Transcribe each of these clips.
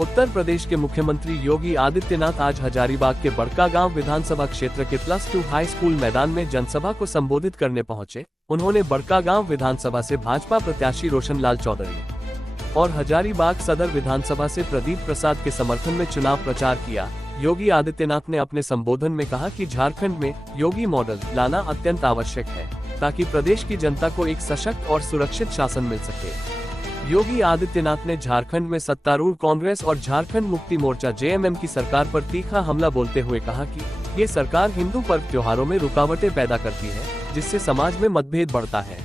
उत्तर प्रदेश के मुख्यमंत्री योगी आदित्यनाथ आज हजारीबाग के बड़कागांव विधानसभा क्षेत्र के +2 हाई स्कूल मैदान में जनसभा को संबोधित करने पहुंचे। उन्होंने बड़कागांव विधानसभा से भाजपा प्रत्याशी रोशनलाल चौधरी और हजारीबाग सदर विधानसभा से प्रदीप प्रसाद के समर्थन में चुनाव प्रचार किया। योगी आदित्यनाथ ने अपने संबोधन में कहा कि झारखंड में योगी मॉडल लाना अत्यंत आवश्यक है, ताकि प्रदेश की जनता को एक सशक्त और सुरक्षित शासन मिल सके। योगी आदित्यनाथ ने झारखंड में सत्तारूढ़ कांग्रेस और झारखंड मुक्ति मोर्चा (जेएमएम) की सरकार पर तीखा हमला बोलते हुए कहा कि ये सरकार हिंदू पर्व त्योहारों में रुकावटें पैदा करती है, जिससे समाज में मतभेद बढ़ता है।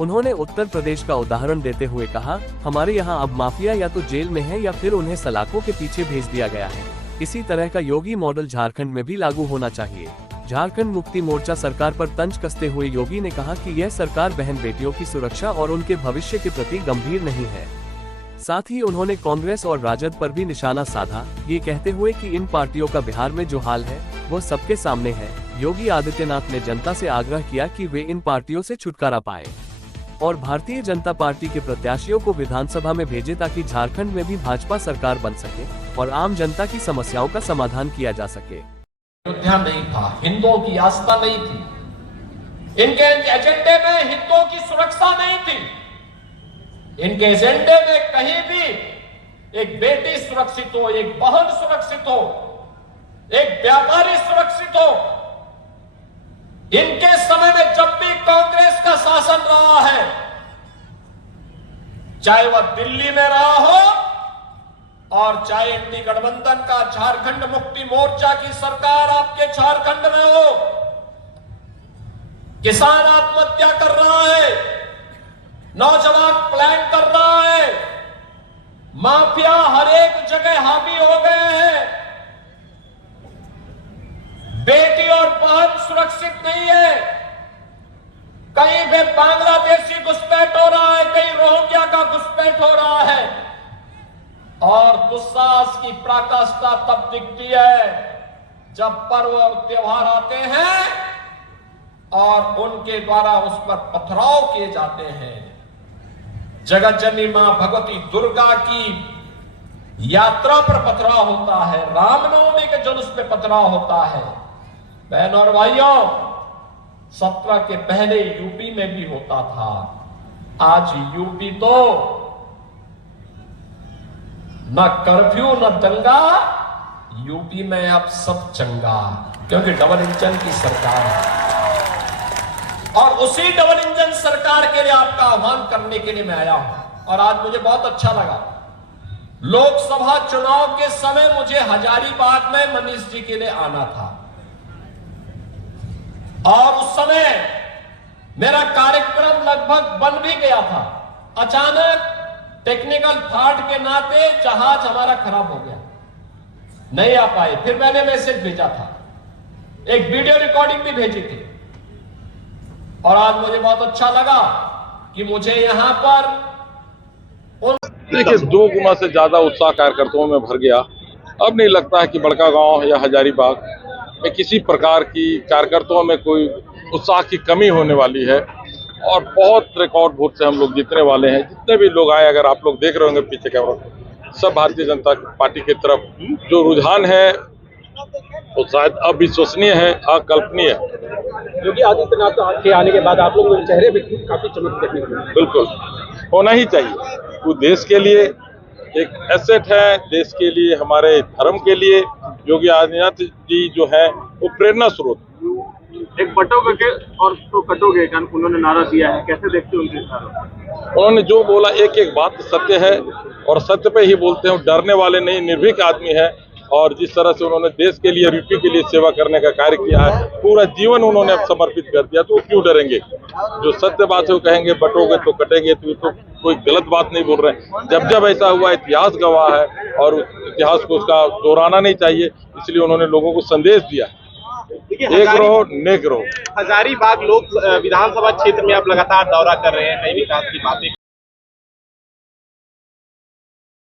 उन्होंने उत्तर प्रदेश का उदाहरण देते हुए कहा, हमारे यहाँ अब माफिया या तो जेल में है या फिर उन्हें सलाखों के पीछे भेज दिया गया है। इसी तरह का योगी मॉडल झारखंड में भी लागू होना चाहिए। झारखंड मुक्ति मोर्चा सरकार पर तंज कसते हुए योगी ने कहा कि यह सरकार बहन बेटियों की सुरक्षा और उनके भविष्य के प्रति गंभीर नहीं है। साथ ही उन्होंने कांग्रेस और राजद पर भी निशाना साधा, ये कहते हुए कि इन पार्टियों का बिहार में जो हाल है वो सबके सामने है। योगी आदित्यनाथ ने जनता से आग्रह किया कि वे इन पार्टियों से छुटकारा पाए और भारतीय जनता पार्टी के प्रत्याशियों को विधानसभा में भेजे, ताकि झारखंड में भी भाजपा सरकार बन सके और आम जनता की समस्याओं का समाधान किया जा सके। अयोध्या नहीं था, हिंदुओं की आस्था नहीं थी, इनके एजेंडे में हिंदुओं की सुरक्षा नहीं थी। इनके एजेंडे में कहीं भी एक बेटी सुरक्षित हो, एक बहन सुरक्षित हो, एक व्यापारी सुरक्षित हो। इनके समय में जब भी कांग्रेस का शासन रहा है, चाहे वह दिल्ली में रहा हो और चाहे इंडी गठबंधन का झारखंड मुक्ति मोर्चा की सरकार आपके झारखंड में हो, किसान आत्महत्या कर रहा है, नौजवान प्लान कर रहा है, माफिया हर एक जगह हावी हो गए हैं, बेटी और बहन सुरक्षित नहीं है, कहीं पे बांग्लादेशी घुसपैठ हो रहा है, कहीं रोहिंग्या का घुसपैठ हो रहा है। और दुस्साहस की पराकाष्ठा तब दिखती है जब पर्व और त्योहार आते हैं और उनके द्वारा उस पर पथराव किए जाते हैं। जगत जननी मां भगवती दुर्गा की यात्रा पर पथराव होता है, रामनवमी के जुलूस पे पथराव होता है। बहनों और भाइयों, 17 के पहले यूपी में भी होता था। आज यूपी तो न कर्फ्यू न दंगा, यूपी में अब सब चंगा, क्योंकि डबल इंजन की सरकार है। और उसी डबल इंजन सरकार के लिए आपका आह्वान करने के लिए मैं आया हूं। और आज मुझे बहुत अच्छा लगा, लोकसभा चुनाव के समय मुझे हजारीबाग में मनीष जी के लिए आना था और उस समय मेरा कार्यक्रम लगभग बन भी गया था। अचानक टेक्निकल फॉल्ट के नाते जहाज हमारा खराब हो गया, नहीं आ पाए। फिर मैंने मैसेज भेजा था, एक वीडियो रिकॉर्डिंग भी भेजी थी। और आज मुझे बहुत अच्छा लगा कि मुझे यहां पर देखिए 2 गुना से ज्यादा उत्साह कार्यकर्ताओं में भर गया। अब नहीं लगता है कि बड़कागांव या हजारीबाग में किसी प्रकार की कार्यकर्ताओं में कोई उत्साह की कमी होने वाली है और बहुत रिकॉर्ड वोट से हम लोग जीतने वाले हैं। जितने भी लोग आए, अगर आप लोग देख रहे होंगे पीछे कैमरा, सब भारतीय जनता पार्टी की तरफ जो रुझान है वो शायद अविश्वसनीय है, अकल्पनीय है। योगी आदित्यनाथ के आने के बाद आप लोगों के चेहरे पे काफी चमक देखने को मिली। बिल्कुल होना ही चाहिए। वो देश के लिए एक एसेट है, देश के लिए, हमारे धर्म के लिए योगी आदित्यनाथ जी जो है वो प्रेरणा स्रोत। एक बटोगे और तो कटोगे का उन्होंने नारा दिया है, कैसे देखते हो उनके नारा? उन्होंने जो बोला एक एक बात सत्य है और सत्य पे ही बोलते हैं। डरने वाले नहीं, निर्भीक आदमी है। और जिस तरह से उन्होंने देश के लिए, यूपी के लिए सेवा करने का कार्य किया है, पूरा जीवन उन्होंने अब समर्पित कर दिया, तो वो क्यों डरेंगे? जो सत्य बात है वो कहेंगे, बटोगे तो कटेंगे, तो कोई गलत बात नहीं बोल रहे हैं। जब जब ऐसा हुआ, इतिहास गवाह है और इतिहास को उसका दोहराना नहीं चाहिए, इसलिए उन्होंने लोगों को संदेश दिया, एक रहो नेक रहो। हजारीबाग लोक विधानसभा क्षेत्र में आप लगातार दौरा कर रहे हैं, कई विकास की बातें